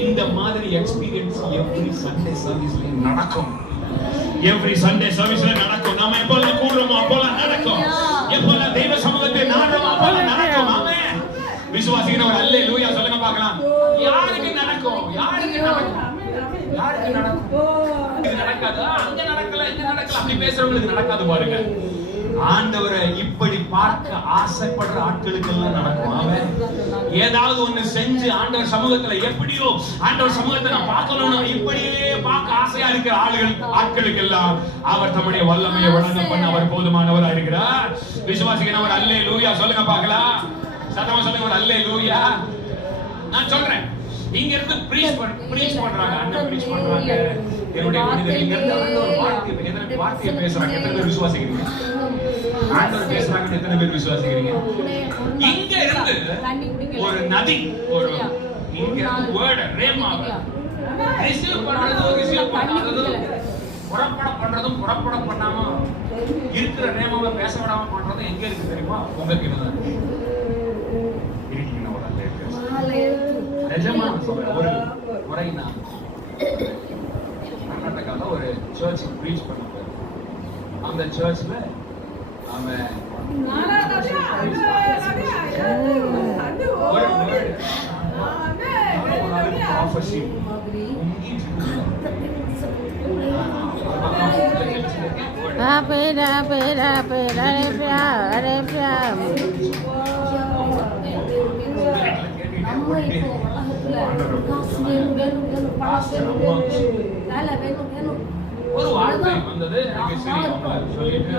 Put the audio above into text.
இந்த மாதிரி experience every Sunday சர்வீஸ்ல நடக்கும். எவ்ரி சண்டே சர்வீஸ்ல நடக்கும். நாம எப்பெல்லாம் கூடுறோமோ அப்பெல்லாம் நடக்கும். எப்பெல்லாம் தெய்வ சமூகத்தை நாடுறோமோ அப்பெல்லாம் நடக்கும். ஆமென். விசுவாசிக்கிற ஒரு அல்லேலூயா சொல்லுங்க பார்க்கலாம். யாருக்கு நடக்கும்? யாருக்கு நடக்கும்? யாருக்கு நடக்கும்? இது நடக்காது. அங்க நடக்கல, இங்க நடக்கல அப்படி பேசுறவங்களுக்கு நடக்காது பாருங்க. ஆண்டவரை இப்படி பார்க்க ஆசைப்படுற ஆட்களுக்கு எல்லாம் நடக்கும். ஆமென். ஏதாவது ஒண்ணு செஞ்சு ஆண்டவர் சமூகத்துல எப்படியோ ஆண்டவர் சமூகத்தை நான் பார்க்கணும் இப்படியே பார்க்க ஆசையா இருக்கிற ஆட்களுக்கு எல்லாம் அவர் தம்முடைய வல்லமையை வழங்க பண்ண அவர் போதுமானவராக இருக்கிறார். விசுவாசிக்கிறவர் அல்லேலூயா சொல்லுங்க பார்க்கலாம். சத்தமா சொல்லுங்க ஒரு அல்லேலூயா. நான் சொல்றேன், இங்க இருந்து பிரீச் பண்றாங்க, அண்ணன் பிரீச் பண்றாங்க. என்னுடைய மனிதர் இங்க இருந்து ஆண்டவர் வார்த்தையை பேசுறாங்க. எத்தனை பேர் விசுவாசிக்கிறீங்க? ஆண்டவர் பேசுறாங்க. எத்தனை பேர் விசுவாசிக்கிறீங்க? இங்க இருந்து ஒரு நதி, ஒரு இங்க இருந்து வேர்ட் ரேமாவை ரிசீவ் பண்றதும் புறப்பட பண்ணாம இருக்கிற ரேமாவை பேச விடாம பண்றதும் எங்க இருக்கு தெரியுமா? உங்களுக்கு இதுதான் இருக்கீங்க. ஒரு அல்லே நிஜமான சொல்றேன். ஒரு முறை நான் கர்நாடகால ஒரு சர்ச் பிரீச் பண்ண போறேன். அந்த சர்ச்ல அவன் ஒரு வார்த்தை வந்தது. சொல்லிட்டு